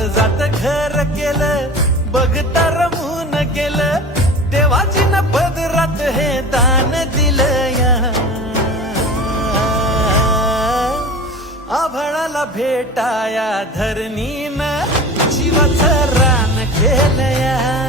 काळजात घर केलं, बघता रमून गेलं, देवाची न पदरात हे दान दिलं या. आभाळाला भेटाया धरणीनं जीवाचं रान केलं या.